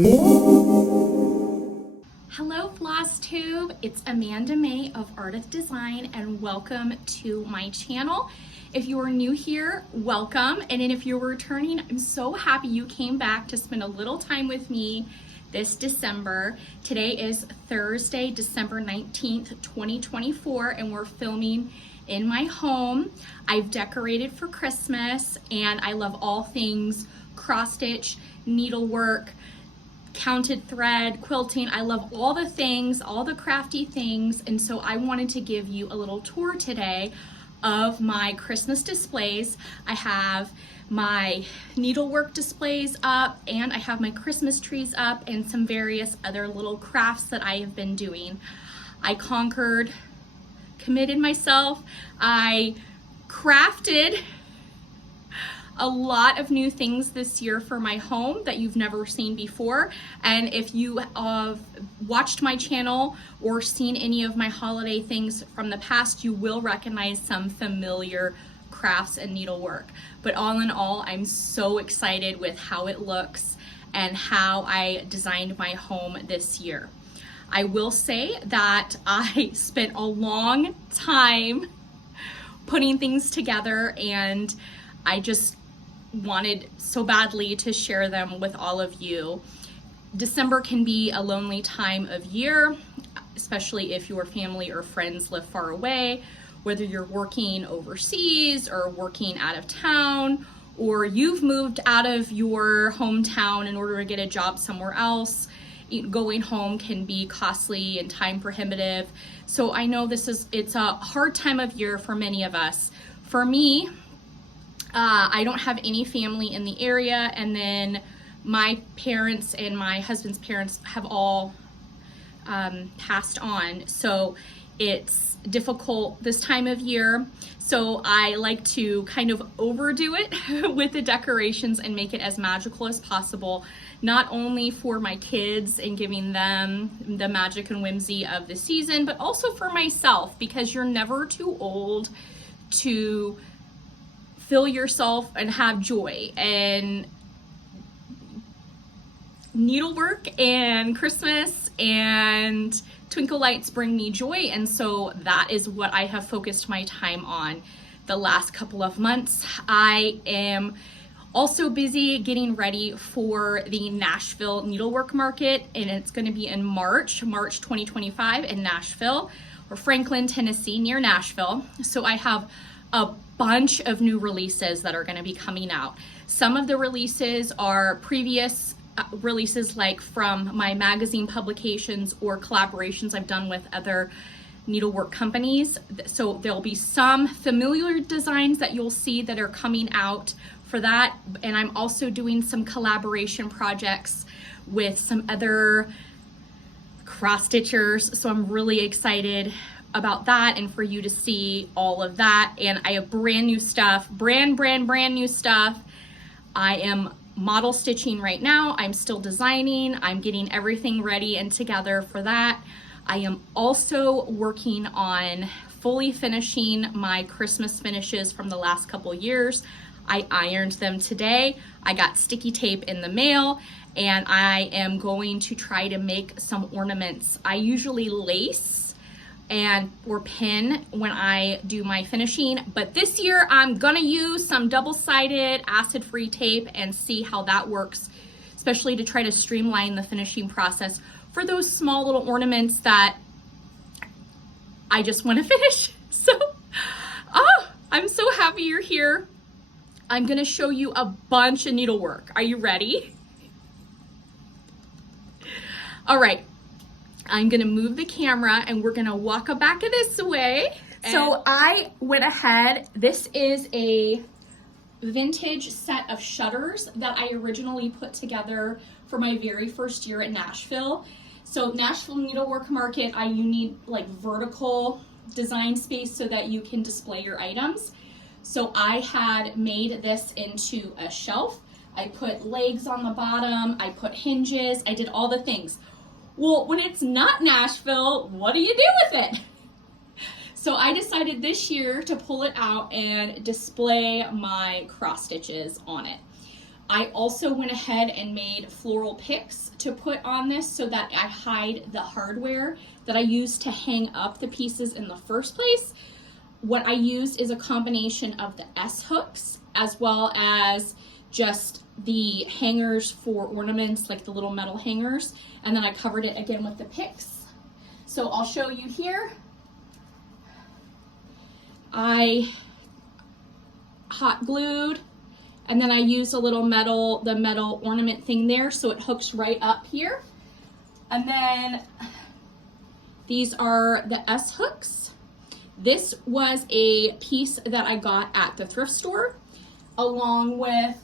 Hello Flosstube, it's Amanda Mae of Ardith Design and welcome to my channel. If you are new here, welcome, and then if you're returning, I'm so happy you came back to spend a little time with me this December. Today is Thursday, December 19th, 2024, and we're filming in my home. I've decorated for Christmas and I love all things cross stitch, needlework, counted thread, quilting. I love all the things, all the crafty things, and so I wanted to give you a little tour today of my Christmas displays. I have my needlework displays up and I have my Christmas trees up and some various other little crafts that I have been doing. I committed myself. I crafted a lot of new things this year for my home that you've never seen before. And if you have watched my channel or seen any of my holiday things from the past, you will recognize some familiar crafts and needlework. But all in all, I'm so excited with how it looks and how I designed my home this year. I will say that I spent a long time putting things together and I just wanted so badly to share them with all of you. December can be a lonely time of year, especially if your family or friends live far away, whether you're working overseas or working out of town, or you've moved out of your hometown in order to get a job somewhere else. Going home can be costly and time prohibitive. So I know it's a hard time of year for many of us. For me, I don't have any family in the area, and then my parents and my husband's parents have all passed on, so it's difficult this time of year. So I like to kind of overdo it with the decorations and make it as magical as possible, not only for my kids and giving them the magic and whimsy of the season, but also for myself, because you're never too old to fill yourself and have joy. And needlework and Christmas and twinkle lights bring me joy, and so that is what I have focused my time on the last couple of months. I am also busy getting ready for the Nashville Needlework Market, and it's going to be in March 2025 in Nashville, or Franklin, Tennessee, near Nashville. So I have a bunch of new releases that are going to be coming out. Some of the releases are previous releases, like from my magazine publications or collaborations I've done with other needlework companies. So there'll be some familiar designs that you'll see that are coming out for that. And I'm also doing some collaboration projects with some other cross stitchers. So I'm really excited about that and for you to see all of that. And I have brand new stuff, brand new stuff. I am model stitching right now. I'm still designing. I'm getting everything ready and together for that. I am also working on fully finishing my Christmas finishes from the last couple years. I ironed them today. I got sticky tape in the mail, and I am going to try to make some ornaments. I usually lace or pin when I do my finishing, but this year I'm gonna use some double-sided acid-free tape and see how that works, especially to try to streamline the finishing process for those small little ornaments that I just want to finish. So I'm so happy you're here. I'm gonna show you a bunch of needlework. Are you ready? All right. I'm gonna move the camera and we're gonna walk back this way. So I went ahead, this is a vintage set of shutters that I originally put together for my very first year at Nashville. So Nashville Needlework Market, you need like vertical design space so that you can display your items. So I had made this into a shelf. I put legs on the bottom, I put hinges, I did all the things. Well, when it's not Nashville, what do you do with it? So I decided this year to pull it out and display my cross stitches on it. I also went ahead and made floral picks to put on this so that I hide the hardware that I used to hang up the pieces in the first place. What I used is a combination of the S hooks as well as just the hangers for ornaments, like the little metal hangers, and then I covered it again with the picks. So I'll show you here. I hot glued, and then I used a little the metal ornament thing there so it hooks right up here. And then these are the S hooks. This was a piece that I got at the thrift store, along with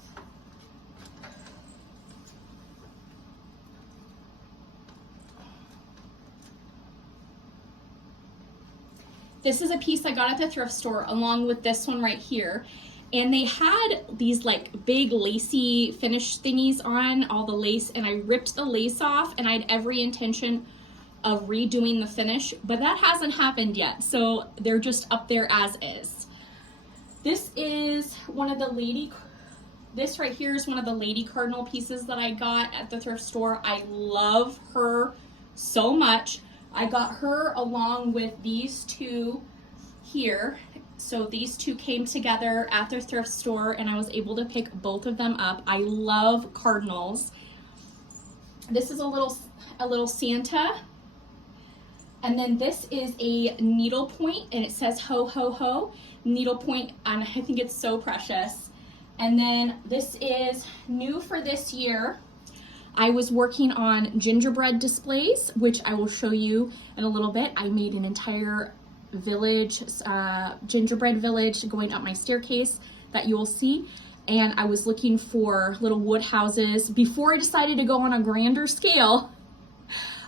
this is a piece I got at the thrift store along with this one right here. And they had these like big lacy finish thingies on, all the lace, and I ripped the lace off, and I had every intention of redoing the finish, but that hasn't happened yet. So they're just up there as is. This is one of the this right here is one of the lady cardinal pieces that I got at the thrift store. I love her so much. I got her along with these two here. So these two came together at their thrift store and I was able to pick both of them up. I love cardinals. This is a little Santa. And then this is a needlepoint and it says ho ho ho needlepoint, and I think it's so precious. And then this is new for this year. I was working on gingerbread displays, which I will show you in a little bit. I made an entire village, gingerbread village going up my staircase that you will see. And I was looking for little wood houses. Before I decided to go on a grander scale,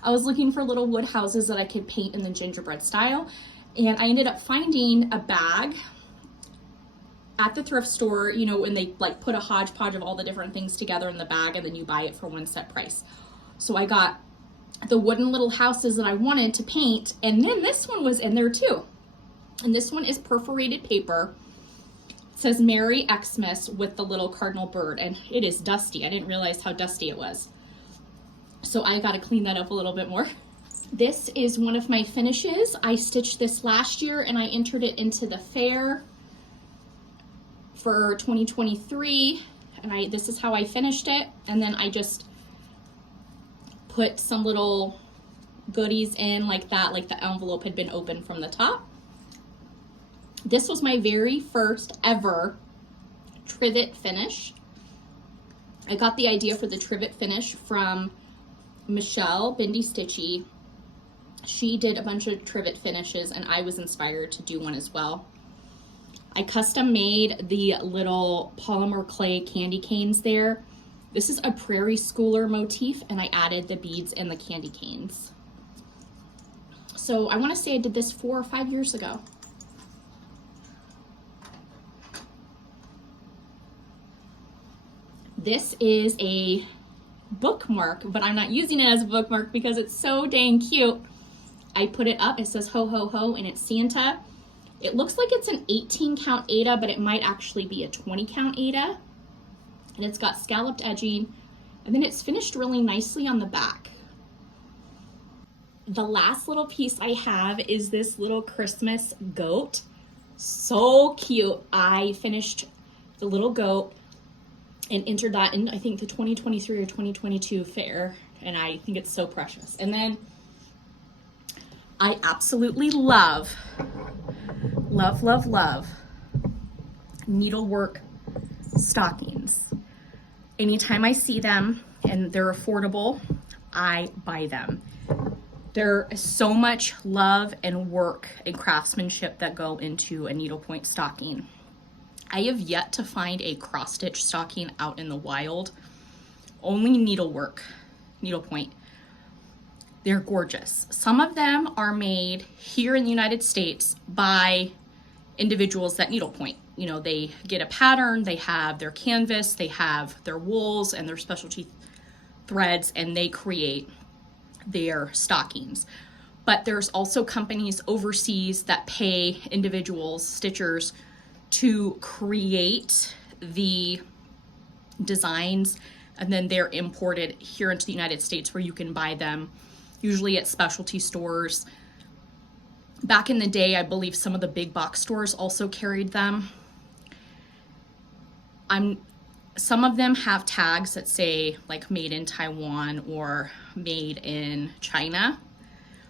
I was looking for little wood houses that I could paint in the gingerbread style. And I ended up finding a bag at the thrift store, you know, when they like put a hodgepodge of all the different things together in the bag and then you buy it for one set price. So I got the wooden little houses that I wanted to paint, and then this one was in there too. And this one is perforated paper. It says Merry Xmas with the little cardinal bird, and it is dusty. I didn't realize how dusty it was. So I got to clean that up a little bit more. This is one of my finishes. I stitched this last year and I entered it into the fair for 2023, and this is how I finished it. And then I just put some little goodies in like that, like the envelope had been opened from the top. This was my very first ever trivet finish. I got the idea for the trivet finish from Michelle Bindi Stitchy. She did a bunch of trivet finishes and I was inspired to do one as well. I custom made the little polymer clay candy canes there. This is a prairie schooler motif and I added the beads and the candy canes. So I want to say I did this 4 or 5 years ago. This is a bookmark, but I'm not using it as a bookmark because it's so dang cute. I put it up, it says ho ho ho, and it's Santa. It looks like it's an 18 count Aida, but it might actually be a 20 count Aida. And it's got scalloped edging, and then it's finished really nicely on the back. The last little piece I have is this little Christmas goat. So cute. I finished the little goat and entered that in, I think, the 2023 or 2022 fair, and I think it's so precious. And then I absolutely love needlework stockings. Anytime I see them and they're affordable, I buy them. There is so much love and work and craftsmanship that go into a needlepoint stocking. I have yet to find a cross-stitch stocking out in the wild. Only needlework, needlepoint. They're gorgeous. Some of them are made here in the United States by individuals that needlepoint. You know, they get a pattern, they have their canvas, they have their wools and their specialty threads, and they create their stockings. But there's also companies overseas that pay individuals, stitchers, to create the designs, and then they're imported here into the United States where you can buy them usually at specialty stores. Back in the day, I believe some of the big box stores also carried them. Some of them have tags that say like made in Taiwan or made in China,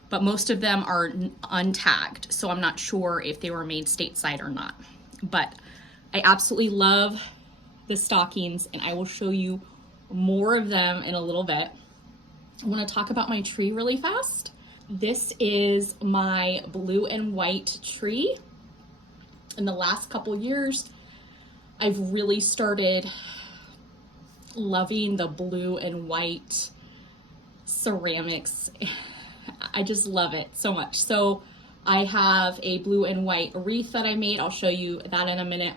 but most of them are untagged, so I'm not sure if they were made stateside or not. But I absolutely love the stockings, and I will show you more of them in a little bit. I want to talk about my tree really fast. This is my blue and white tree. In the last couple years, I've really started loving the blue and white ceramics. I just love it so much. So I have a blue and white wreath that I made. I'll show you that in a minute.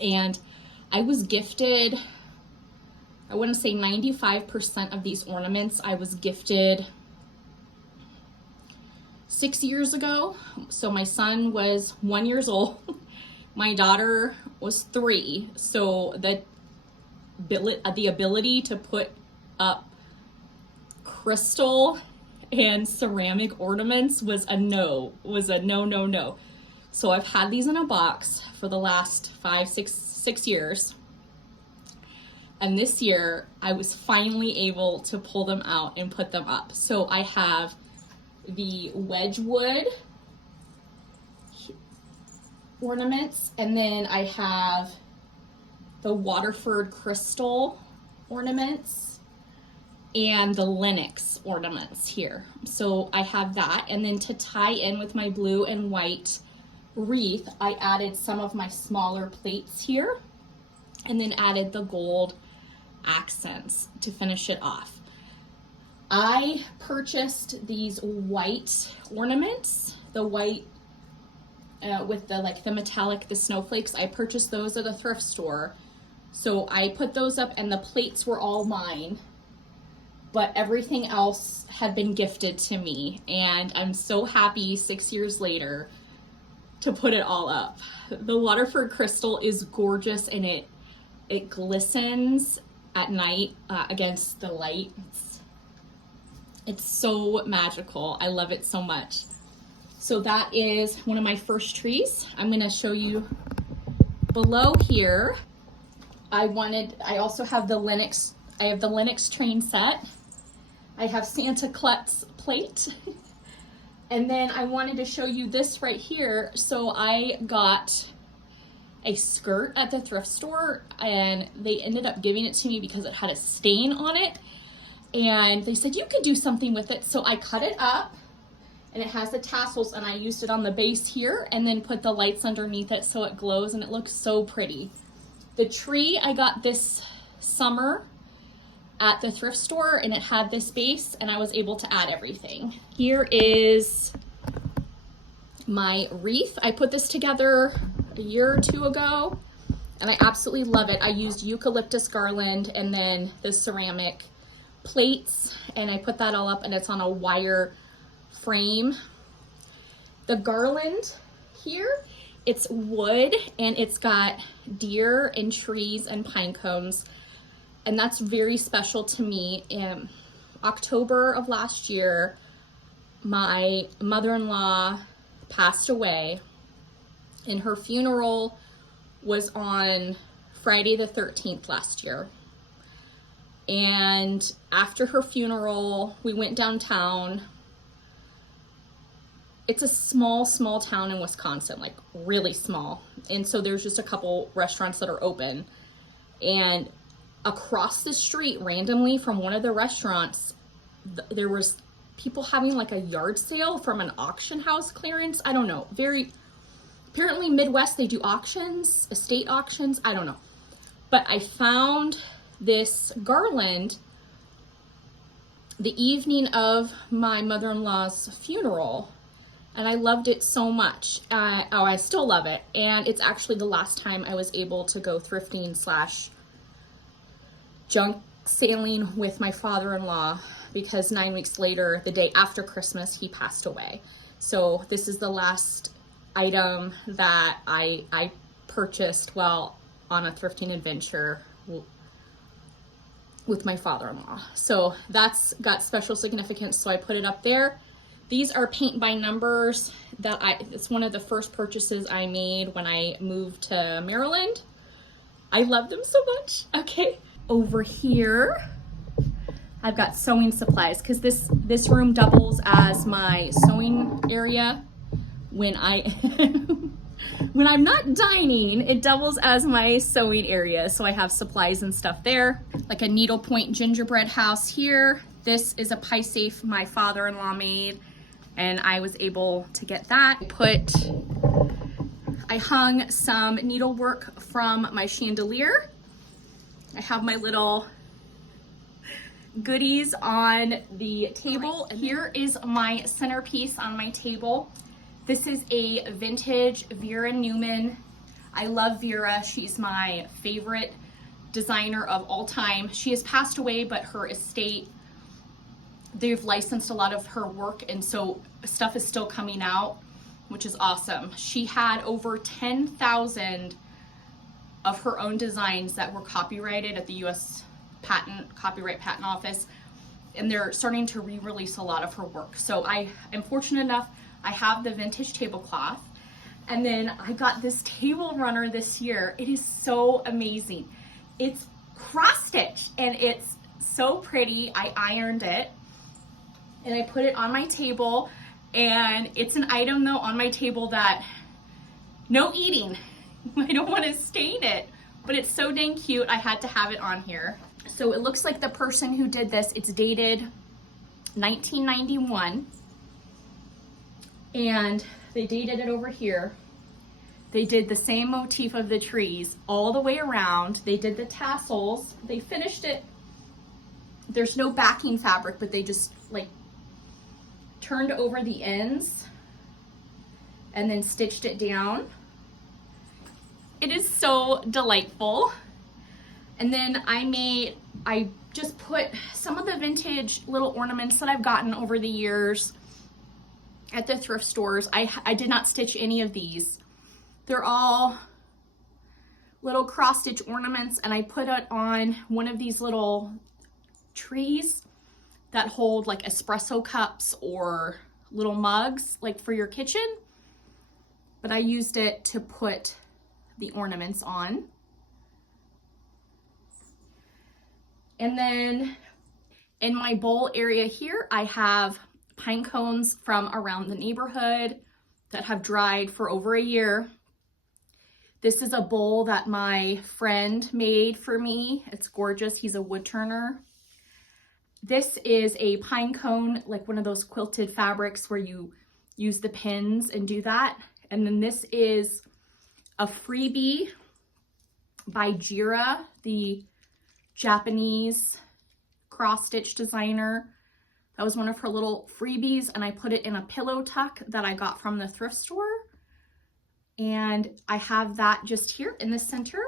And I was gifted, I want to say 95% of these ornaments I was gifted 6 years ago. So my son was 1 year old. My daughter was 3. So the ability to put up crystal and ceramic ornaments was a no. So I've had these in a box for the last 6 years. And this year I was finally able to pull them out and put them up. So I have the Wedgewood ornaments, and then I have the Waterford crystal ornaments and the Lenox ornaments here. So I have that, and then to tie in with my blue and white wreath, I added some of my smaller plates here and then added the gold accents to finish it off. I purchased these white ornaments, the white with the metallic, the snowflakes. I purchased those at a thrift store. So I put those up, and the plates were all mine, but everything else had been gifted to me. And I'm so happy 6 years later to put it all up. The Waterford crystal is gorgeous, and it glistens at night against the light. It's so magical. I love it so much. So that is one of my first trees. I'm gonna show you below here. I also have the Lenox, I have the Lenox train set. I have Santa Claus plate. And then I wanted to show you this right here. So I got a skirt at the thrift store, and they ended up giving it to me because it had a stain on it. And they said, you could do something with it. So I cut it up, and it has the tassels, and I used it on the base here and then put the lights underneath it so it glows, and it looks so pretty. The tree I got this summer at the thrift store, and it had this base, and I was able to add everything. Here is my wreath. I put this together a year or two ago, and I absolutely love it. I used eucalyptus garland and then the ceramic plates, and I put that all up, and it's on a wire frame. The garland here, it's wood, and it's got deer and trees and pine cones, and that's very special to me. In October of last year, my mother-in-law passed away, and her funeral was on Friday the 13th last year. And after her funeral, we went downtown. It's a small town in Wisconsin, like really small. And so there's just a couple restaurants that are open. And across the street, randomly from one of the restaurants, there was people having like a yard sale from an auction house clearance. I don't know. Apparently Midwest, they do auctions, estate auctions. I don't know. But I found this garland the evening of my mother-in-law's funeral, and I loved it so much. I still love it, and it's actually the last time I was able to go thrifting / junk sailing with my father-in-law, because 9 weeks later, the day after Christmas, he passed away. So this is the last item that I purchased while on a thrifting adventure with my father-in-law. So that's got special significance, so I put it up there. These are paint by numbers that it's one of the first purchases I made when I moved to Maryland. I love them so much. Okay, over here, I've got sewing supplies because this room doubles as my sewing area. When when I'm not dining, it doubles as my sewing area. So I have supplies and stuff there, like a needlepoint gingerbread house here. This is a pie safe my father-in-law made, and I was able to get that. I hung some needlework from my chandelier. I have my little goodies on the table. Here is my centerpiece on my table. This is a vintage Vera Newman. I love Vera. She's my favorite designer of all time. She has passed away, but her estate, they've licensed a lot of her work, and so stuff is still coming out, which is awesome. She had over 10,000 of her own designs that were copyrighted at the U.S. Copyright Patent Office, and they're starting to re-release a lot of her work. So I am fortunate enough, I have the vintage tablecloth, and then I got this table runner this year. It is so amazing. It's cross-stitch and it's so pretty. I ironed it and I put it on my table, and it's an item though on my table that no eating. I don't want to stain it, but it's so dang cute. I had to have it on here. So it looks like the person who did this, it's dated 1991, and they dated it over here. They did the same motif of the trees all the way around. They did the tassels. They finished it. There's no backing fabric, but they just like turned over the ends and then stitched it down. It is so delightful. And then I just put some of the vintage little ornaments that I've gotten over the years at the thrift stores. I did not stitch any of these. They're all little cross stitch ornaments, and I put it on one of these little trees that hold like espresso cups or little mugs like for your kitchen. But I used it to put the ornaments on. And then in my bowl area here, I have pine cones from around the neighborhood that have dried for over a year. This is a bowl that my friend made for me. It's gorgeous. He's a wood turner. This is a pine cone, like one of those quilted fabrics where you use the pins and do that. And then this is a freebie by Jira, the Japanese cross-stitch designer. That was one of her little freebies, and I put it in a pillow tuck that I got from the thrift store. And I have that just here in the center.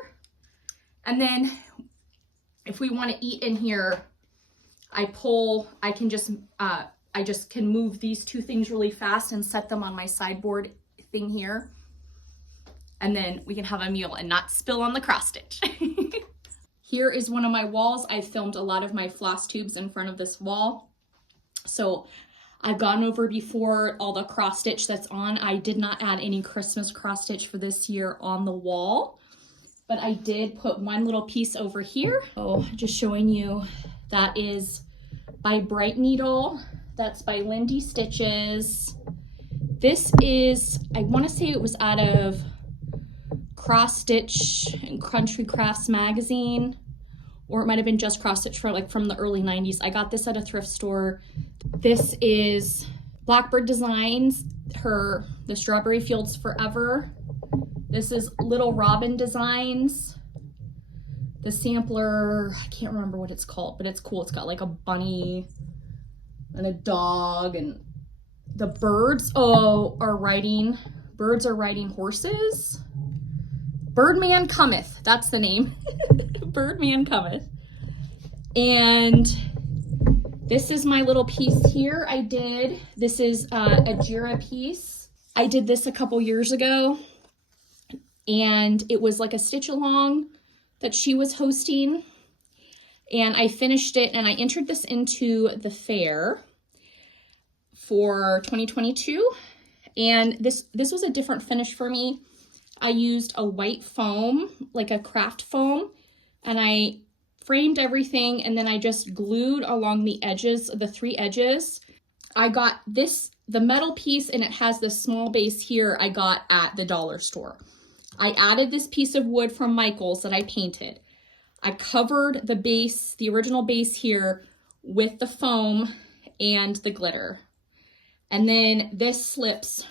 And then if we want to eat in here, I just can move these two things really fast and set them on my sideboard thing here. And then we can have a meal and not spill on the cross stitch. Here is one of my walls. I filmed a lot of my Flosstubes in front of this wall. So I've gone over before all the cross stitch that's on. I did not add any Christmas cross stitch for this year on the wall, but I did put one little piece over here. Oh, just showing you, that is by Bright Needle. That's by Lindy Stitches. This is, I want to say it was out of Cross Stitch and Country Crafts magazine, or it might have been just cross stitch from the early 90s. I got this at a thrift store. This is Blackbird Designs, the Strawberry Fields Forever. This is Little Robin Designs. The sampler, I can't remember what it's called, but it's cool. It's got like a bunny and a dog, and the birds are riding horses. Birdman Cometh, that's the name. Birdman Cometh. And this is my little piece here I did. This is a Jira piece. I did this a couple years ago, and it was like a stitch along that she was hosting. And I finished it and I entered this into the fair for 2022. And this was a different finish for me. I used a white foam, like a craft foam, and I framed everything, and then I just glued along the edges, the 3 edges. I got the metal piece, and it has this small base here I got at the dollar store. I added this piece of wood from Michael's that I painted. I covered the base, the original base here, with the foam and the glitter. And then this slips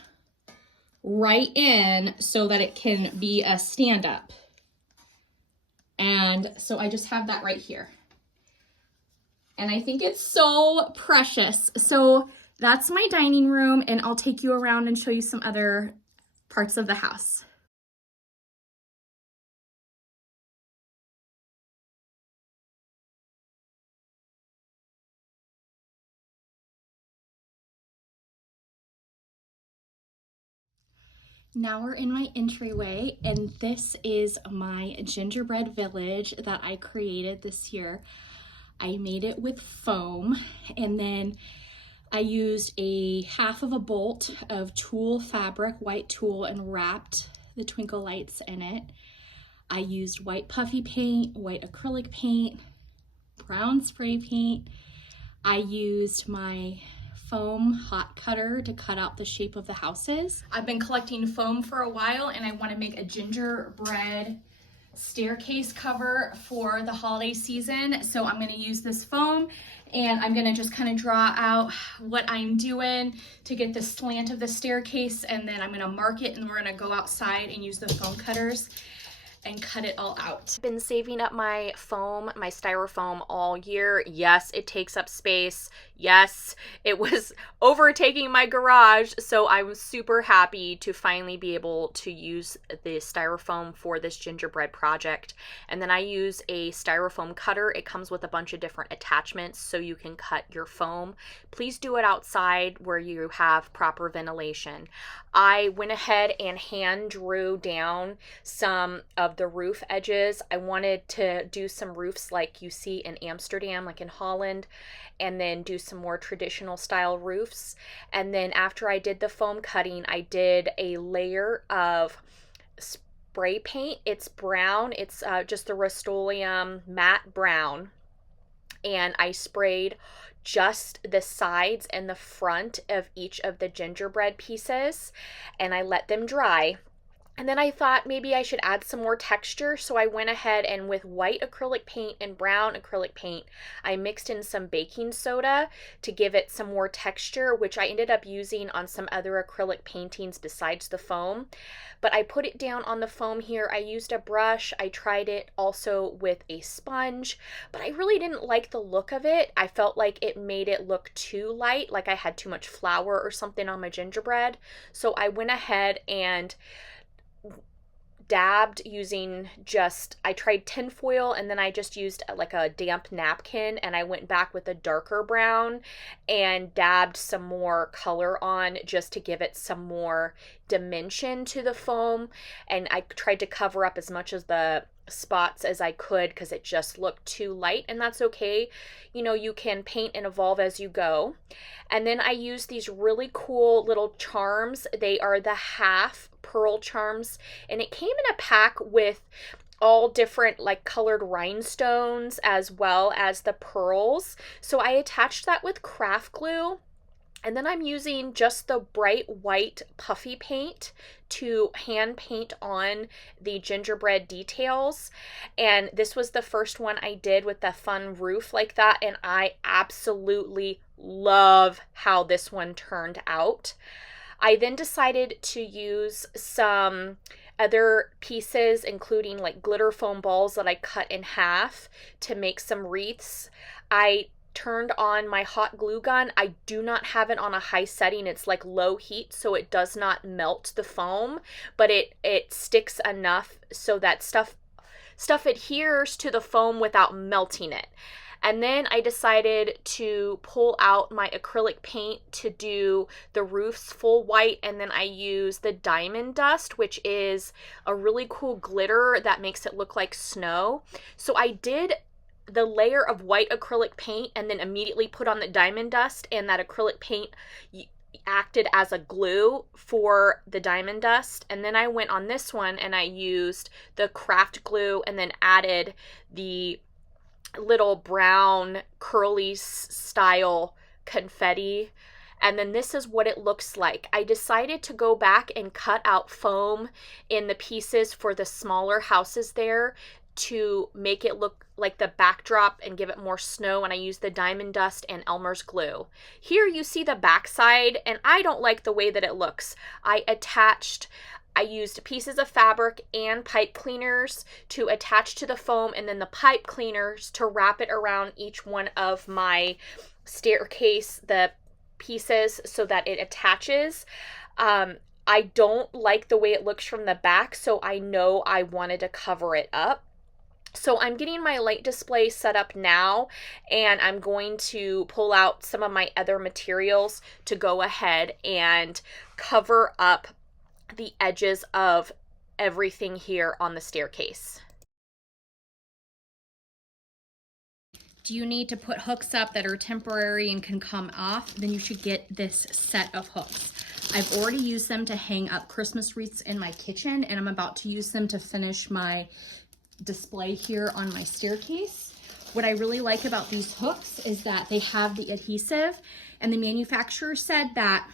right in so that it can be a stand-up. And so I just have that right here. And I think it's so precious. So that's my dining room, and I'll take you around and show you some other parts of the house. Now we're in my entryway, and this is my gingerbread village that I created this year. I made it with foam, and then I used a half of a bolt of tulle fabric, white tulle, and wrapped the twinkle lights in it. I used white puffy paint, white acrylic paint, brown spray paint. I used my foam hot cutter to cut out the shape of the houses. I've been collecting foam for a while, and I want to make a gingerbread staircase cover for the holiday season. So I'm going to use this foam, and I'm going to just kind of draw out what I'm doing to get the slant of the staircase, and then I'm going to mark it, and we're going to go outside and use the foam cutters and cut it all out. Been saving up my foam, my styrofoam all year. Yes, it takes up space. Yes, it was overtaking my garage, so I was super happy to finally be able to use the styrofoam for this gingerbread project. And then I use a styrofoam cutter. It comes with a bunch of different attachments so you can cut your foam. Please do it outside where you have proper ventilation. I went ahead and hand drew down some of the roof edges. I wanted to do some roofs like you see in Amsterdam, like in Holland, and then do some more traditional style roofs. And then after I did the foam cutting, I did a layer of spray paint. It's brown. It's just the Rust-Oleum matte brown. And I sprayed just the sides and the front of each of the gingerbread pieces, and I let them dry. And then I thought maybe I should add some more texture, so I went ahead and with white acrylic paint and brown acrylic paint, I mixed in some baking soda to give it some more texture, which I ended up using on some other acrylic paintings besides the foam. But I put it down on the foam here. I used a brush. I tried it also with a sponge, but I really didn't like the look of it. I felt like it made it look too light, like I had too much flour or something on my gingerbread. So I went ahead and dabbed using I tried tinfoil, and then I just used like a damp napkin, and I went back with a darker brown and dabbed some more color on just to give it some more dimension to the foam. And I tried to cover up as much of the spots as I could because it just looked too light, and that's okay. You know, you can paint and evolve as you go. And then I used these really cool little charms. They are the half pearl charms, and it came in a pack with all different like colored rhinestones as well as the pearls. So I attached that with craft glue. And then I'm using just the bright white puffy paint to hand paint on the gingerbread details. And this was the first one I did with the fun roof like that. And I absolutely love how this one turned out. I then decided to use some other pieces, including like glitter foam balls that I cut in half to make some wreaths. I turned on my hot glue gun. I do not have it on a high setting. It's like low heat, so it does not melt the foam, but it sticks enough so that stuff adheres to the foam without melting it. And then I decided to pull out my acrylic paint to do the roofs full white, and then I used the diamond dust, which is a really cool glitter that makes it look like snow. So I did the layer of white acrylic paint and then immediately put on the diamond dust, and that acrylic paint acted as a glue for the diamond dust. And then I went on this one and I used the craft glue and then added the little brown curly style confetti. And then this is what it looks like. I decided to go back and cut out foam in the pieces for the smaller houses there to make it look like the backdrop and give it more snow, and I used the diamond dust and Elmer's glue. Here you see the backside, and I don't like the way that it looks. I used pieces of fabric and pipe cleaners to attach to the foam, and then the pipe cleaners to wrap it around each one of my staircase, the pieces, so that it attaches. I don't like the way it looks from the back, so I know I wanted to cover it up. So I'm getting my light display set up now, and I'm going to pull out some of my other materials to go ahead and cover up the edges of everything here on the staircase. Do you need to put hooks up that are temporary and can come off? Then you should get this set of hooks. I've already used them to hang up Christmas wreaths in my kitchen, and I'm about to use them to finish my display here on my staircase. What I really like about these hooks is that they have the adhesive, and the manufacturer said that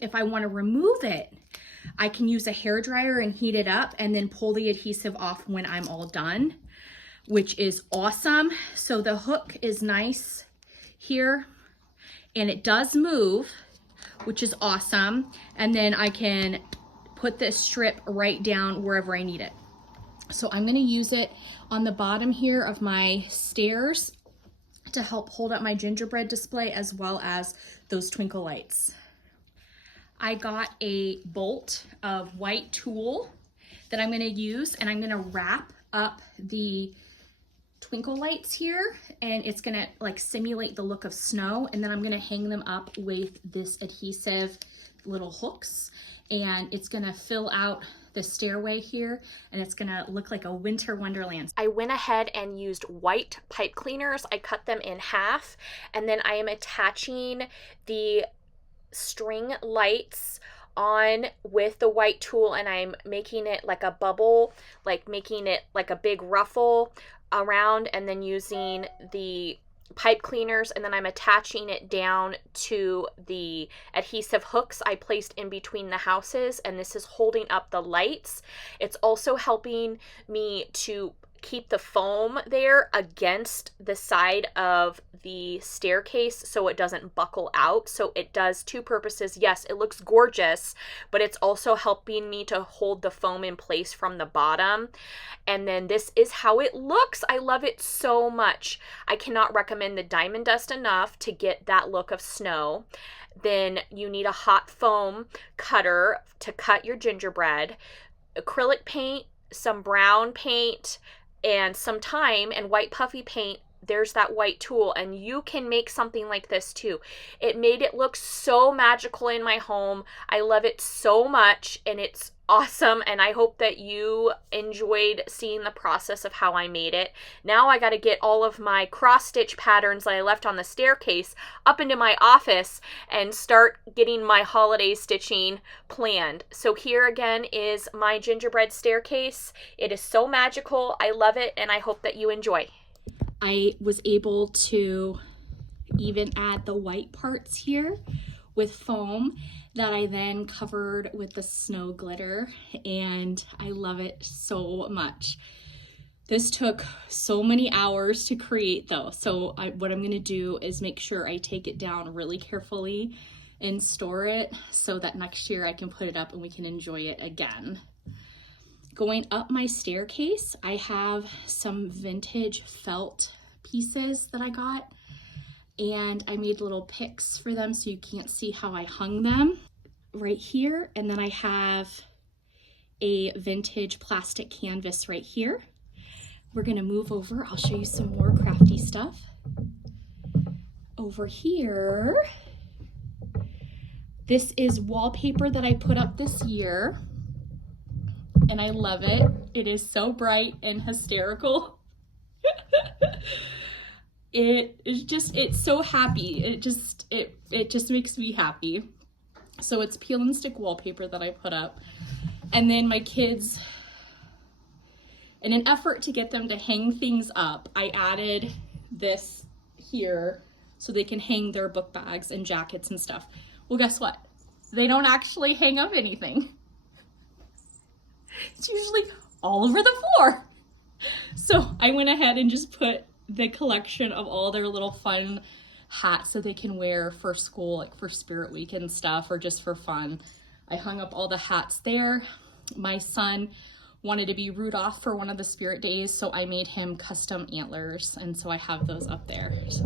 if I want to remove it, I can use a hairdryer and heat it up and then pull the adhesive off when I'm all done, which is awesome. So the hook is nice here, and it does move, which is awesome. And then I can put this strip right down wherever I need it. So I'm going to use it on the bottom here of my stairs to help hold up my gingerbread display, as well as those twinkle lights. I got a bolt of white tulle that I'm going to use, and I'm going to wrap up the twinkle lights here, and it's going to like simulate the look of snow, and then I'm going to hang them up with this adhesive little hooks, and it's going to fill out the stairway here, and it's gonna look like a winter wonderland. I went ahead and used white pipe cleaners. I cut them in half, and then I am attaching the string lights on with the white tulle, and I'm making it like a bubble, like making it like a big ruffle around, and then using the pipe cleaners, and then I'm attaching it down to the adhesive hooks I placed in between the houses, and this is holding up the lights. It's also helping me to keep the foam there against the side of the staircase so it doesn't buckle out. So it does two purposes. Yes, it looks gorgeous, but it's also helping me to hold the foam in place from the bottom. And then this is how it looks. I love it so much. I cannot recommend the diamond dust enough to get that look of snow. Then you need a hot foam cutter to cut your gingerbread, acrylic paint, some brown paint, and some time, and white puffy paint. There's that white tulle, and you can make something like this too. It made it look so magical in my home. I love it so much, and it's awesome, and I hope that you enjoyed seeing the process of how I made it. Now I got to get all of my cross stitch patterns that I left on the staircase up into my office and start getting my holiday stitching planned. So here again is my gingerbread staircase. It is so magical. I love it, and I hope that you enjoy. I was able to even add the white parts here with foam that I then covered with the snow glitter, and I love it so much. This took so many hours to create though, so what I'm gonna do is make sure I take it down really carefully and store it so that next year I can put it up and we can enjoy it again. Going up my staircase, I have some vintage felt pieces that I got, and I made little picks for them so you can't see how I hung them right here. And then I have a vintage plastic canvas right here. We're gonna move over. I'll show you some more crafty stuff. Over here, this is wallpaper that I put up this year, and I love it. It is so bright and hysterical. it is just, it's so happy. It just makes me happy. So it's peel and stick wallpaper that I put up. And then my kids, in an effort to get them to hang things up, I added this here so they can hang their book bags and jackets and stuff. Well, guess what? They don't actually hang up anything. It's usually all over the floor. So I went ahead and just put the collection of all their little fun hats that they can wear for school, like for Spirit Week and stuff, or just for fun. I hung up all the hats there. My son wanted to be Rudolph for one of the Spirit Days, so I made him custom antlers, and so I have those up there. So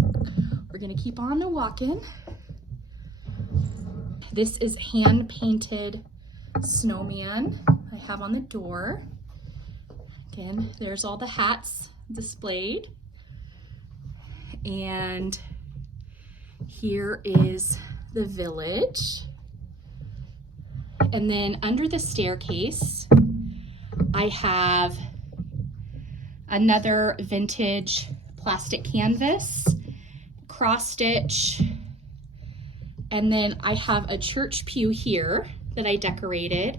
we're gonna keep on walking. This is hand-painted snowman I have on the door. Again, there's all the hats displayed. And here is the village. And then under the staircase, I have another vintage plastic canvas, cross stitch, and then I have a church pew here that I decorated.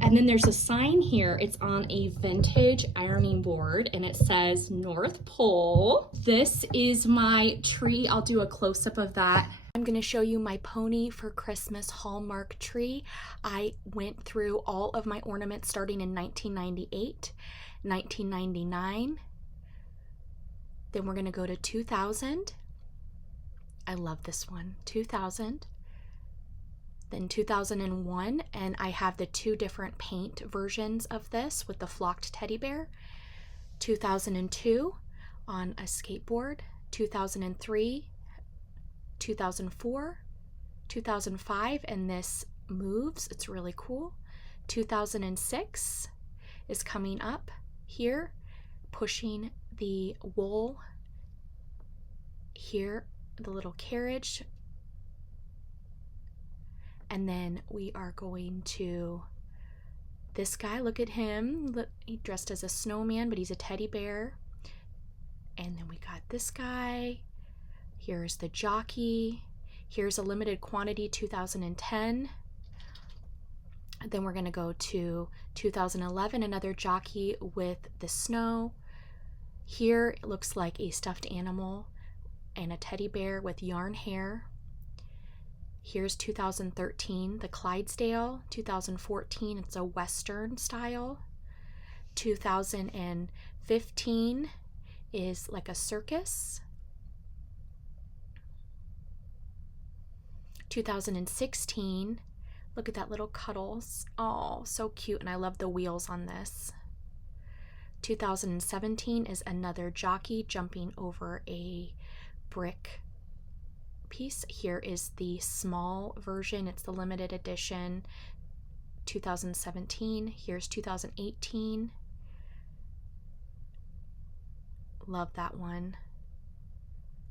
And then there's a sign here. It's on a vintage ironing board and it says North Pole. This is my tree. I'll do a close-up of that. I'm gonna show you my pony for Christmas Hallmark tree. I went through all of my ornaments starting in 1998, 1999. Then we're gonna go to 2000. I love this one, 2000. Then 2001, and I have the two different paint versions of this with the flocked teddy bear. 2002 on a skateboard, 2003, 2004, 2005, and this moves, it's really cool. 2006 is coming up here, pushing the wool here, the little carriage. And then we are going to this guy, look at him. Look, he dressed as a snowman, but he's a teddy bear. And then we got this guy. Here's the jockey. Here's a limited quantity 2010. And then we're gonna go to 2011, another jockey with the snow. Here it looks like a stuffed animal and a teddy bear with yarn hair. Here's 2013, the Clydesdale. 2014, it's a Western style. 2015 is like a circus. 2016, look at that little Cuddles. Oh, so cute, and I love the wheels on this. 2017 is another jockey jumping over a brick piece. Here is the small version, it's the limited edition 2017. Here's 2018, love that one.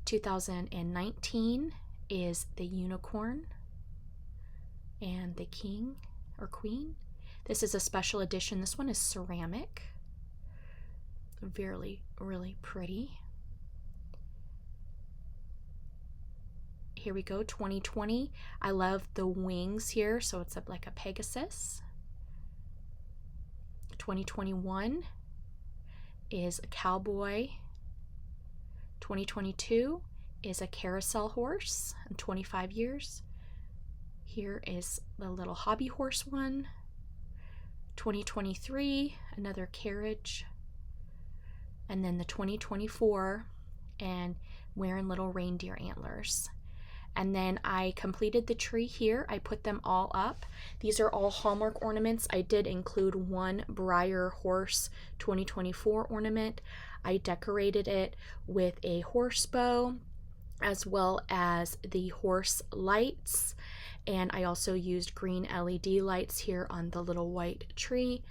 2019 is the unicorn and the king or queen. This is a special edition. This one is ceramic, really pretty. Here we go, 2020. I love the wings here, so it's like a Pegasus. 2021 is a cowboy. 2022 is a carousel horse in 25 years. Here is the little hobby horse one. 2023, another carriage. And then the 2024, and wearing little reindeer antlers. And then I completed the tree here. I put them all up. These are all Hallmark ornaments. I did include one Briar Horse 2024 ornament. I decorated it with a horse bow as well as the horse lights. And I also used green LED lights here on the little white tree.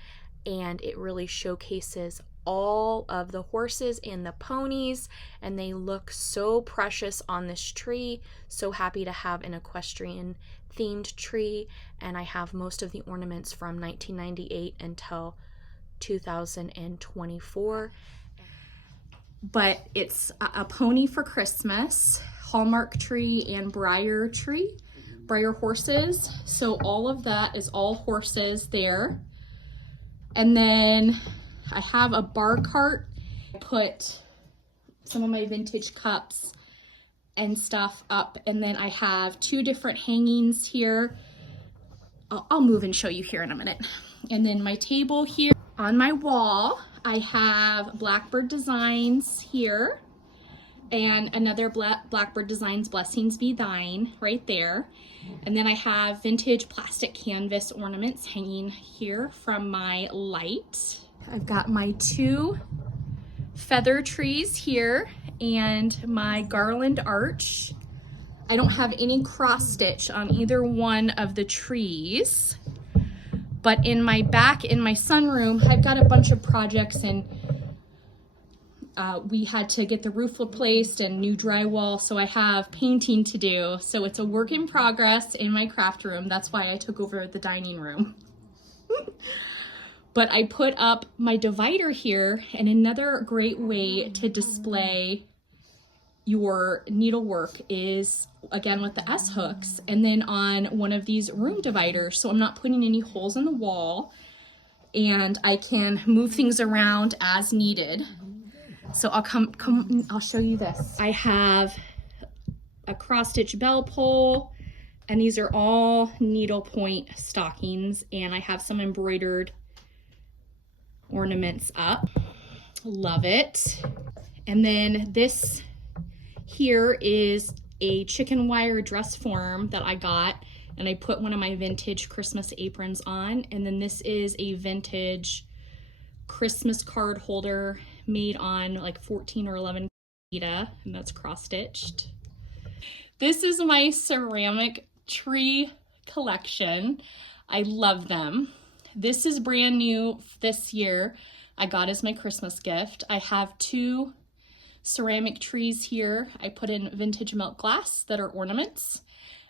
And it really showcases all of the horses and the ponies, and they look so precious on this tree. So happy to have an equestrian themed tree, and I have most of the ornaments from 1998 until 2024. but it's a pony for Christmas, Hallmark tree, and Briar horses. So all of that is all horses there. And then I have a bar cart. I put some of my vintage cups and stuff up, and then I have 2 different hangings here. I'll move and show you here in a minute. And then my table here on my wall, I have Blackbird Designs here, and another Blackbird Designs Blessings Be Thine right there. And then I have vintage plastic canvas ornaments hanging here from my light. I've got my 2 feather trees here and my garland arch. I don't have any cross stitch on either one of the trees, but in my back, in my sunroom, I've got a bunch of projects, and we had to get the roof replaced and new drywall, so I have painting to do. So it's a work in progress in my craft room. That's why I took over the dining room. But I put up my divider here, and another great way to display your needlework is, again, with the S hooks, and then on one of these room dividers, so I'm not putting any holes in the wall, and I can move things around as needed. So I'll show you this. I have a cross stitch bell pull, and these are all needlepoint stockings, and I have some embroidered ornaments up. Love it. And then this here is a chicken wire dress form that I got, and I put one of my vintage Christmas aprons on. And then this is a vintage Christmas card holder made on like 14 or 11 and that's cross stitched. This is my ceramic tree collection. I love them. This is brand new this year. I got as my Christmas gift. I have 2 ceramic trees here. I put in vintage milk glass that are ornaments.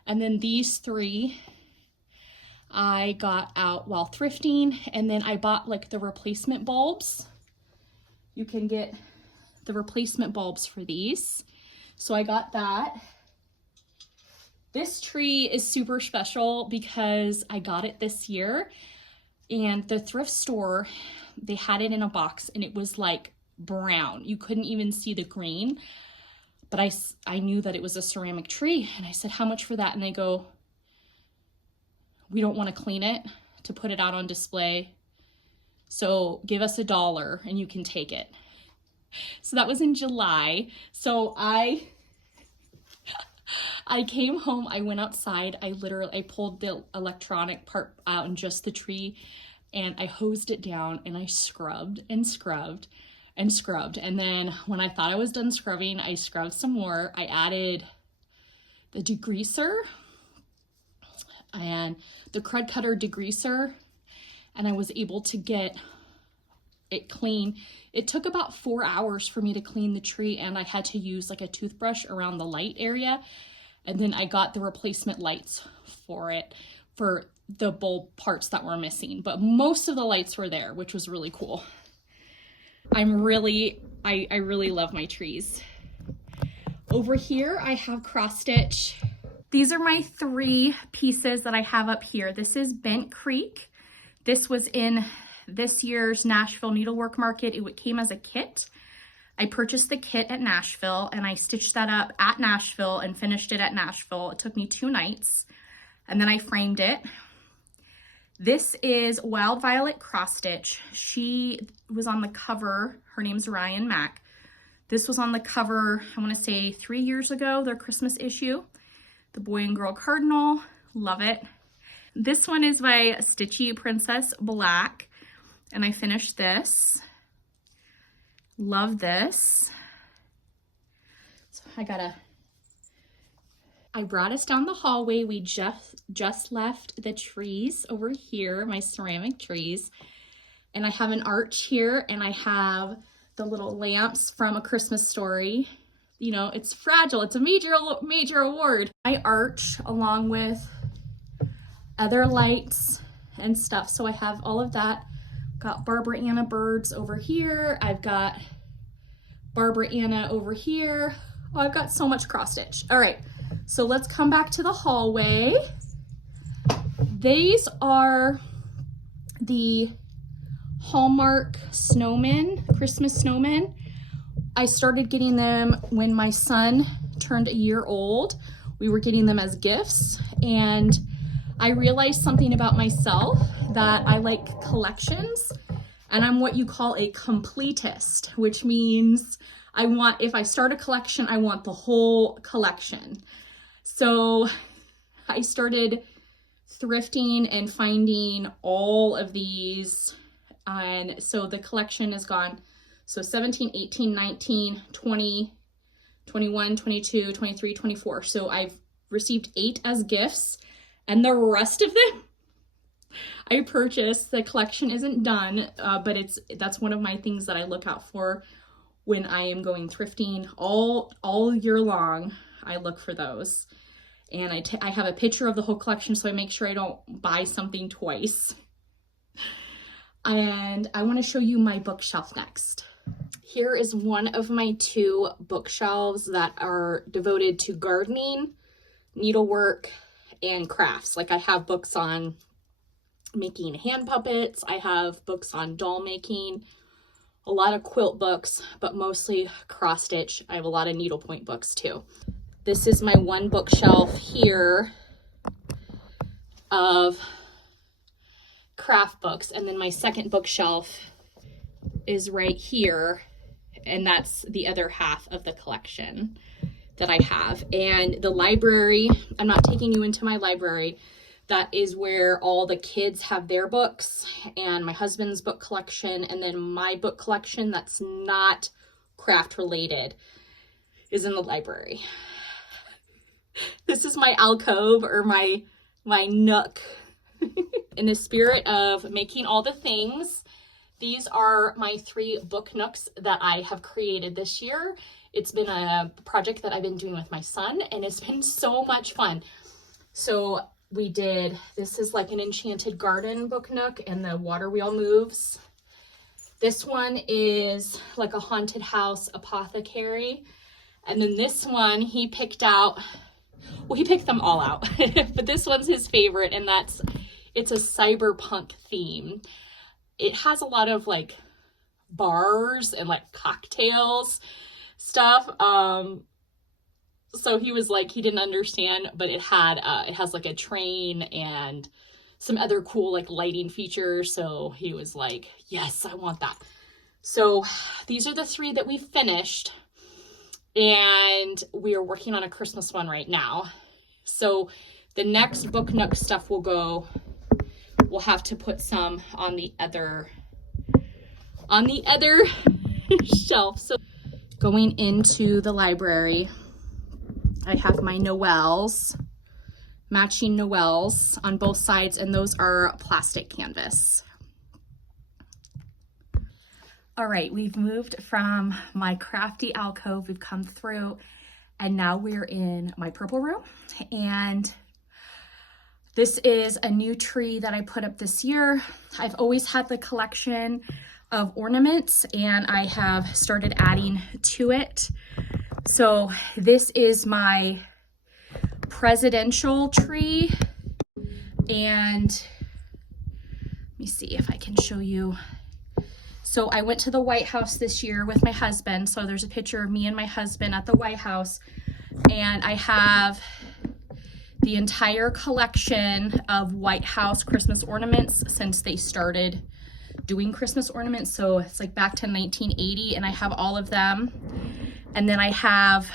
And then these 3 I got out while thrifting, and then I bought like the replacement bulbs. You can get the replacement bulbs for these. So I got that. This tree is super special because I got it this year, and the thrift store, they had it in a box, and it was like brown. You couldn't even see the green, but I knew that it was a ceramic tree, and I said, how much for that? And they go, we don't want to clean it to put it out on display, so give us $1 and you can take it. So that was in July. So I came home, I went outside, I pulled the electronic part out and just the tree, and I hosed it down, and I scrubbed and scrubbed and scrubbed. And then when I thought I was done scrubbing, I scrubbed some more. I added the degreaser and the crud cutter degreaser, and I was able to get it clean. It took about 4 hours for me to clean the tree, and I had to use like a toothbrush around the light area. And then I got the replacement lights for it, for the bulb parts that were missing, but most of the lights were there, which was really cool. I really love my trees. Over here, I have cross stitch. These are my 3 pieces that I have up here. This is Bent Creek. This was in this year's Nashville Needlework Market. It came as a kit. I purchased the kit at Nashville, and I stitched that up at Nashville and finished it at Nashville. It took me 2 nights, and then I framed it. This is Wild Violet cross stitch. She was on the cover. Her name's Ryan Mack. This was on the cover, I want to say 3 years ago, their Christmas issue. The boy and girl cardinal, love it. This one is by Stitchy Princess Black, and I finished this. Love this. So I brought us down the hallway. We just left the trees over here, my ceramic trees. And I have an arch here, and I have the little lamps from A Christmas Story. You know, it's fragile. It's a major award. My arch, along with other lights and stuff. So I have all of that. Got Barbara Anna birds over here. I've got Barbara Anna over here. Oh, I've got so much cross stitch. All right, so let's come back to the hallway. These are the Hallmark snowmen, Christmas snowmen. I started getting them when my son turned a year old. We were getting them as gifts, and I realized something about myself, that I like collections, and I'm what you call a completist, which means if I start a collection, I want the whole collection. So I started thrifting and finding all of these, and so the collection is gone. So 17, 18, 19, 20, 21, 22, 23, 24. So I've received 8 as gifts, and the rest of them I purchased. The collection isn't done, but that's one of my things that I look out for when I am going thrifting all year long. I look for those, and I have a picture of the whole collection, so I make sure I don't buy something twice. And I want to show you my bookshelf next. Here is one of my 2 bookshelves that are devoted to gardening, needlework, and crafts. Like, I have books on making hand puppets, I have books on doll making, a lot of quilt books, but mostly cross stitch. I have a lot of needlepoint books too. This is my one bookshelf here of craft books, and then my second bookshelf is right here, and that's the other half of the collection that I have. And the library, I'm not taking you into my library, that is where all the kids have their books, and my husband's book collection, and then my book collection that's not craft related is in the library. This is my alcove, or my nook. In the spirit of making all the things, these are my 3 book nooks that I have created this year. It's been a project that I've been doing with my son, and it's been so much fun. So this is like an enchanted garden book nook, and the water wheel moves. This one is like a haunted house apothecary. And then this one he picked out, well, he picked them all out, but this one's his favorite, and it's a cyberpunk theme. It has a lot of like bars and like cocktails stuff. So he was like, he didn't understand, but it has like a train and some other cool like lighting features. So he was like, yes, I want that. So these are the 3 that we finished, and we are working on a Christmas one right now. So the next book nook stuff we'll have to put some on the other shelf. So going into the library, I have my Noels, matching Noels on both sides, and those are plastic canvas. All right, we've moved from my crafty alcove, we've come through, and now we're in my purple room. And this is a new tree that I put up this year. I've always had the collection of ornaments, and I have started adding to it. So this is my presidential tree, and let me see if I can show you. So I went to the White House this year with my husband. So there's a picture of me and my husband at the White House, and I have the entire collection of White House Christmas ornaments since they started doing Christmas ornaments. So it's like back to 1980, and I have all of them. And then I have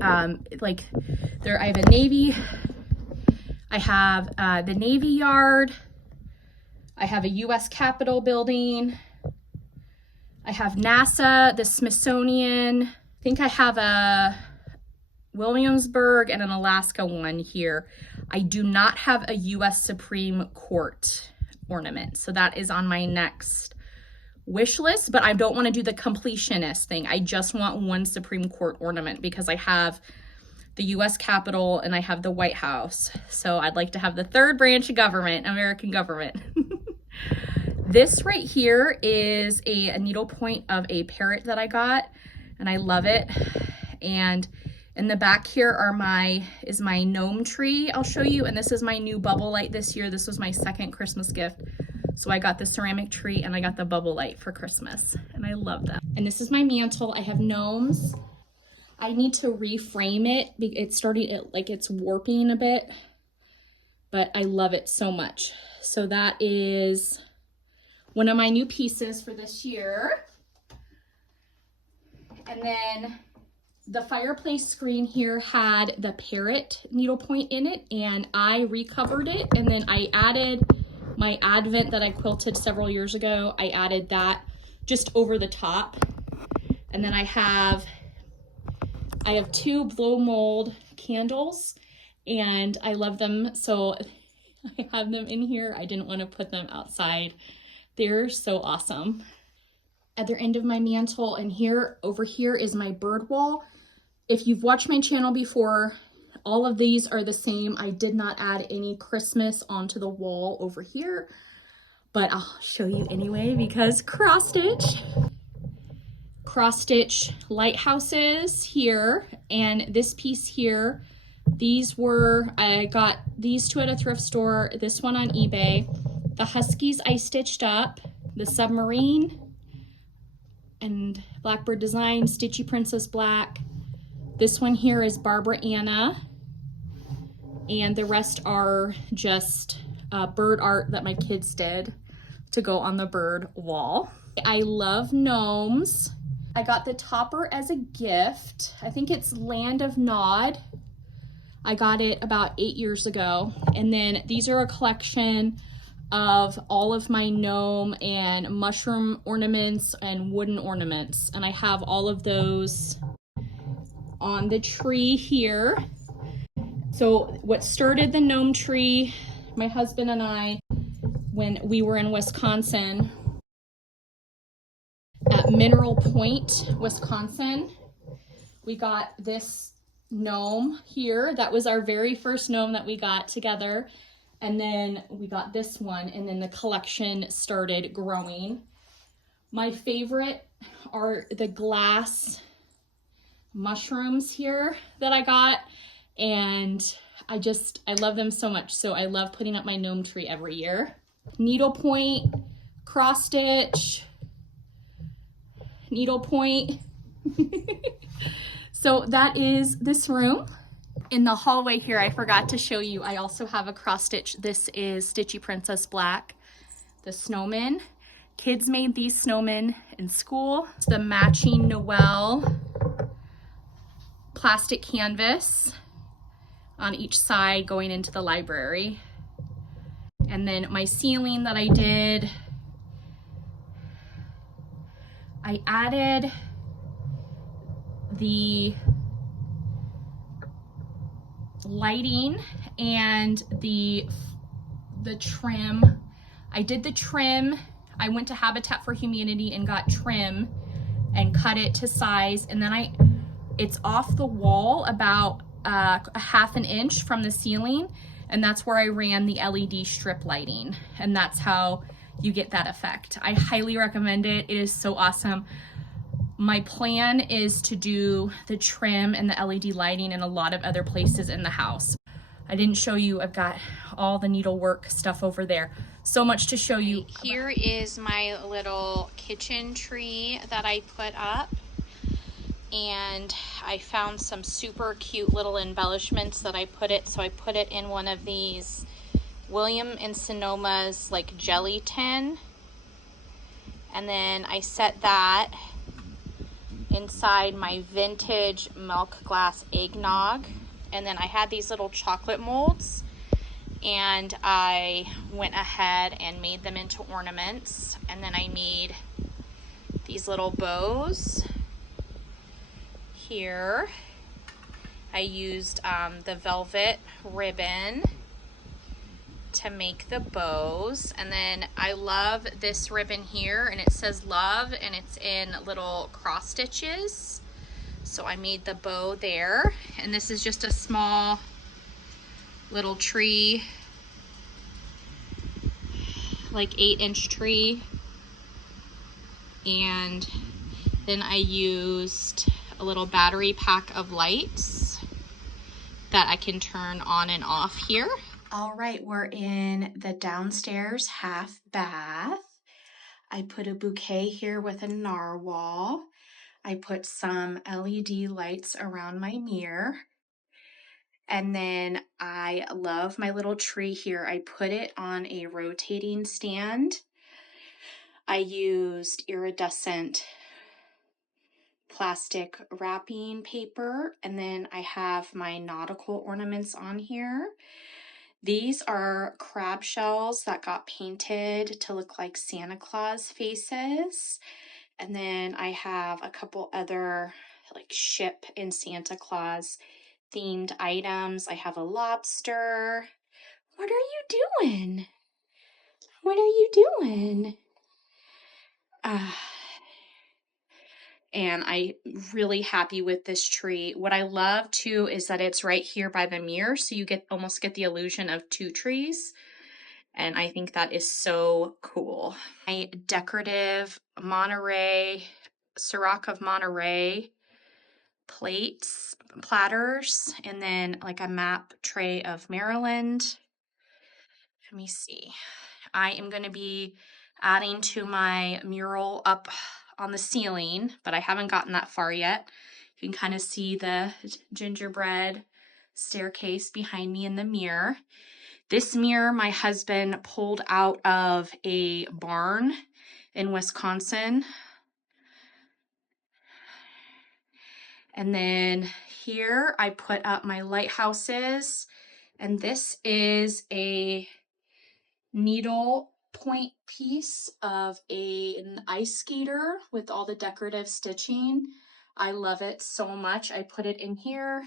I have a Navy, I have the Navy Yard, I have a US Capitol building, I have NASA, the Smithsonian, I think I have a Williamsburg and an Alaska one here. I do not have a US Supreme Court ornament, so that is on my next wish list, but I don't want to do the completionist thing. I just want one Supreme Court ornament because I have the US Capitol and I have the White House. So I'd like to have the 3rd branch of government, American government. This right here is a needle point of a parrot that I got, and I love it. And in the back here is my gnome tree I'll show you, and this is my new bubble light this year. This was my second Christmas gift. So I got the ceramic tree and I got the bubble light for Christmas, and I love them. And this is my mantle. I have gnomes. I need to reframe it. It's starting, like it's warping a bit, but I love it so much. So that is one of my new pieces for this year. And then the fireplace screen here had the parrot needlepoint in it, and I recovered it, and then I added my advent that I quilted several years ago. I added that just over the top. And then I have 2 blow mold candles, and I love them, so I have them in here. I didn't want to put them outside. They're so awesome. Other end of my mantle, and over here is my bird wall. If you've watched my channel before, all of these are the same. I did not add any Christmas onto the wall over here, but I'll show you anyway because cross stitch lighthouses here, and this piece here. I got these 2 at a thrift store, this one on eBay. The Huskies I stitched up, the submarine and Blackbird Design, Stitchy Princess Black. This one here is Barbara Anna, and the rest are just bird art that my kids did to go on the bird wall. I love gnomes. I got the topper as a gift. I think it's Land of Nod. I got it about 8 years ago. And then these are a collection of all of my gnome and mushroom ornaments and wooden ornaments. And I have all of those on the tree here. So what started the gnome tree, my husband and I, when we were in Wisconsin, at Mineral Point, Wisconsin, we got this gnome here. That was our very first gnome that we got together. And then we got this one, and then the collection started growing. My favorite are the glass mushrooms here that I got, and I love them so much. So I love putting up my gnome tree every year. Needlepoint, cross stitch, needlepoint. So that is this room. In the hallway here, I forgot to show you, I also have a cross stitch. This is Stitchy Princess Black, the snowman. Kids made these snowmen in school. It's the matching Noel plastic canvas on each side going into the library. And then my ceiling that I did, I added the lighting and the trim. I did the trim. I went to Habitat for Humanity and got trim and cut it to size, and then it's off the wall about a ½ inch from the ceiling, and that's where I ran the LED strip lighting, and that's how you get that effect. I highly recommend it. It is so awesome. My plan is to do the trim and the LED lighting in a lot of other places in the house. I didn't show you, I've got all the needlework stuff over there. So much to show you. Here is my little kitchen tree that I put up. And I found some super cute little embellishments that I put it. So I put it in one of these William and Sonoma's like jelly tin. And then I set that inside my vintage milk glass eggnog. And then I had these little chocolate molds, and I went ahead and made them into ornaments. And then I made these little bows here. I used the velvet ribbon to make the bows. And then I love this ribbon here, and it says love, and it's in little cross stitches. So I made the bow there, and this is just a small little tree like 8-inch tree. And then I used a little battery pack of lights that I can turn on and off here. All right, we're in the downstairs half bath. I put a bouquet here with a narwhal. I put some LED lights around my mirror. And then I love my little tree here. I put it on a rotating stand. I used iridescent plastic wrapping paper, and then I have my nautical ornaments on here. These are crab shells that got painted to look like Santa Claus faces. And then I have a couple other like ship and Santa Claus themed items. I have a lobster. What are you doing? What are you doing? And I'm really happy with this tree. What I love too is that it's right here by the mirror, so you almost get the illusion of two trees. And I think that is so cool. My decorative Monterey, Ciroc of Monterey platters, and then like a map tray of Maryland. Let me see. I am going to be adding to my mural up on the ceiling, but I haven't gotten that far yet. You can kind of see the gingerbread staircase behind me in the mirror. This mirror my husband pulled out of a barn in Wisconsin. And then here I put up my lighthouses, and this is a needle point piece of an ice skater with all the decorative stitching. I love it so much. I put it in here,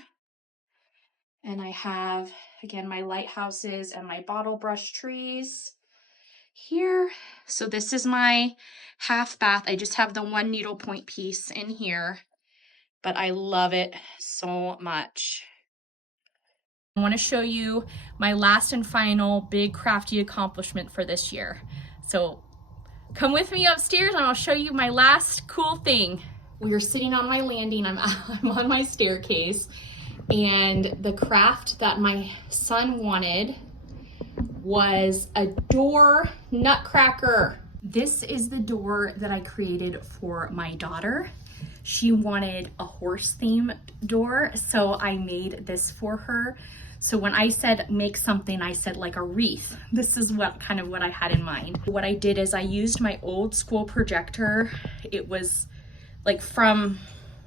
and I have, again, my lighthouses and my bottle brush trees here. So this is my half bath. I just have the one needlepoint piece in here, but I love it so much. I want to show you my last and final big crafty accomplishment for this year. So come with me upstairs and I'll show you my last cool thing. We are sitting on my landing. I'm on my staircase, and the craft that my son wanted was a door nutcracker. This is the door that I created for my daughter. She wanted a horse theme door, so I made this for her. So when I said make something, I said like a wreath. This is what I had in mind. What I did is I used my old school projector. It was like from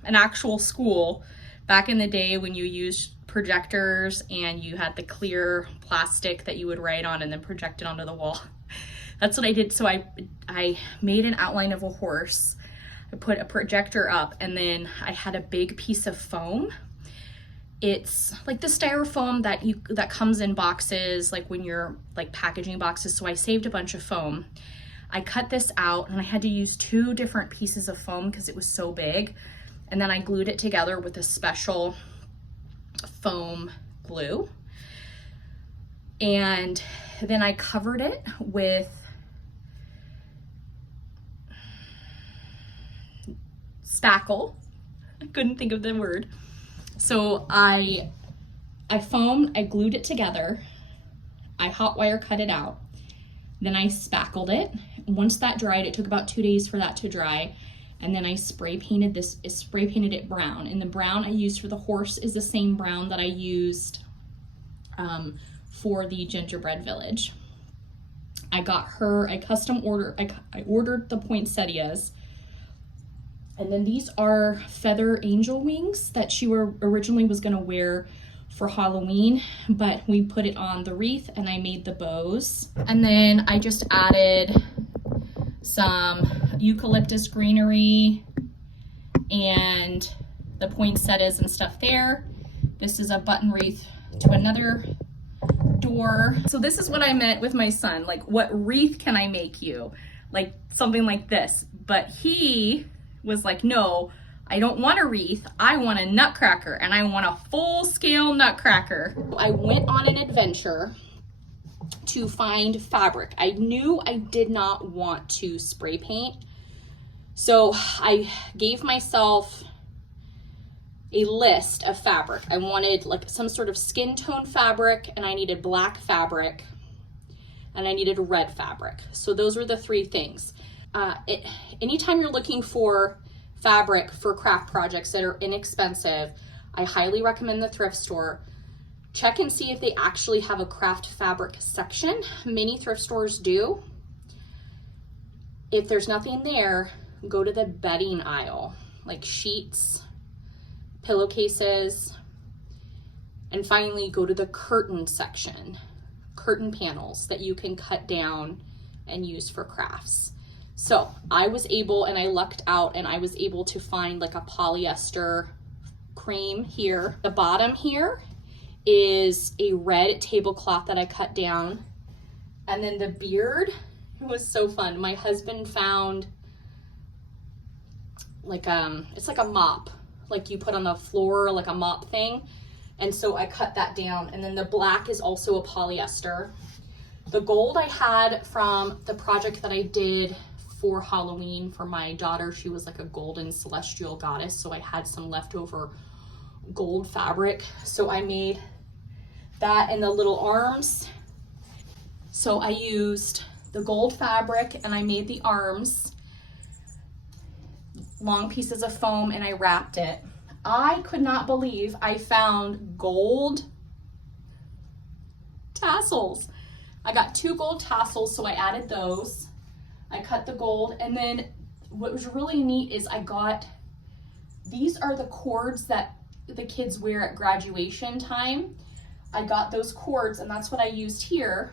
an actual school back in the day when you used projectors and you had the clear plastic that you would write on and then project it onto the wall. That's what I did. So I made an outline of a horse. I put a projector up, and then I had a big piece of foam. It's like the styrofoam that comes in boxes, like when you're like packaging boxes. So I saved a bunch of foam. I cut this out, and I had to use 2 different pieces of foam because it was so big. And then I glued it together with a special foam glue. And then I covered it with spackle. I couldn't think of the word. So I foamed, I glued it together, I hot wire cut it out, then I spackled it. Once that dried, it took about 2 days for that to dry, and then I spray painted it brown. And the brown I used for the horse is the same brown that I used for the gingerbread village. I got her a custom order. I ordered the poinsettias. And then these are feather angel wings that she originally was going to wear for Halloween, but we put it on the wreath and I made the bows. And then I just added some eucalyptus greenery and the poinsettias and stuff there. This is a button wreath to another door. So this is what I meant with my son, like, what wreath can I make you? Like something like this. But he was like, no, I don't want a wreath, I want a nutcracker, and I want a full-scale nutcracker. I went on an adventure to find fabric. I knew I did not want to spray paint, so I gave myself a list of fabric. I wanted like some sort of skin tone fabric, and I needed black fabric, and I needed red fabric. So those were the three things. Anytime you're looking for fabric for craft projects that are inexpensive, I highly recommend the thrift store. Check and see if they actually have a craft fabric section. Many thrift stores do. If there's nothing there, go to the bedding aisle, like sheets, pillowcases, and finally go to the curtain section, curtain panels that you can cut down and use for crafts. So I was able, and I lucked out, and I was able to find like a polyester cream here. The bottom here is a red tablecloth that I cut down. And then the beard, it was so fun. My husband found like, it's like a mop, like you put on the floor, like a mop thing. And so I cut that down. And then the black is also a polyester. The gold I had from the project that I did for Halloween for my daughter. She was like a golden celestial goddess. So I had some leftover gold fabric. So I made that in the little arms. So I used the gold fabric and I made the arms, long pieces of foam, and I wrapped it. I could not believe I found gold tassels. I got 2 gold tassels, so I added those. I cut the gold, and then what was really neat is I got, these are the cords that the kids wear at graduation time. I got those cords, and that's what I used here.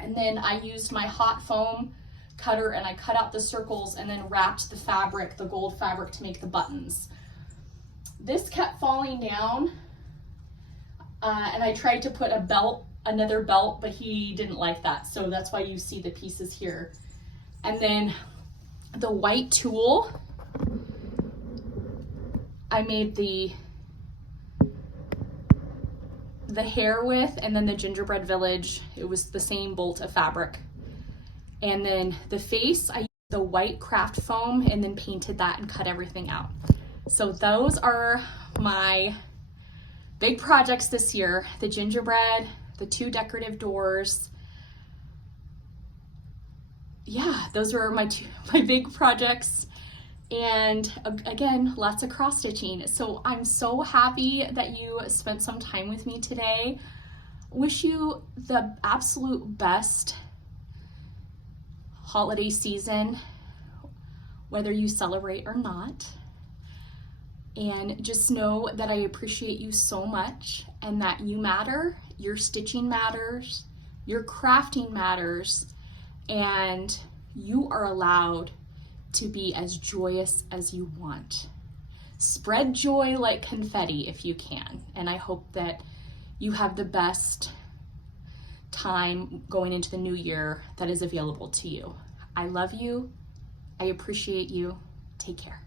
And then I used my hot foam cutter and I cut out the circles and then wrapped the fabric, the gold fabric, to make the buttons. This kept falling down, and I tried to put a belt, another belt, but he didn't like that. So that's why you see the pieces here. And then the white tulle, I made the hair with, and then the gingerbread village, it was the same bolt of fabric. And then the face, I used the white craft foam and then painted that and cut everything out. So those are my big projects this year: the gingerbread, the 2 decorative doors. Yeah, those were my big projects. And again, lots of cross stitching. So I'm so happy that you spent some time with me today. Wish you the absolute best holiday season, whether you celebrate or not. And just know that I appreciate you so much, and that you matter, your stitching matters, your crafting matters, and you are allowed to be as joyous as you want. Spread joy like confetti if you can. And I hope that you have the best time going into the new year that is available to you. I love you. I appreciate you. Take care.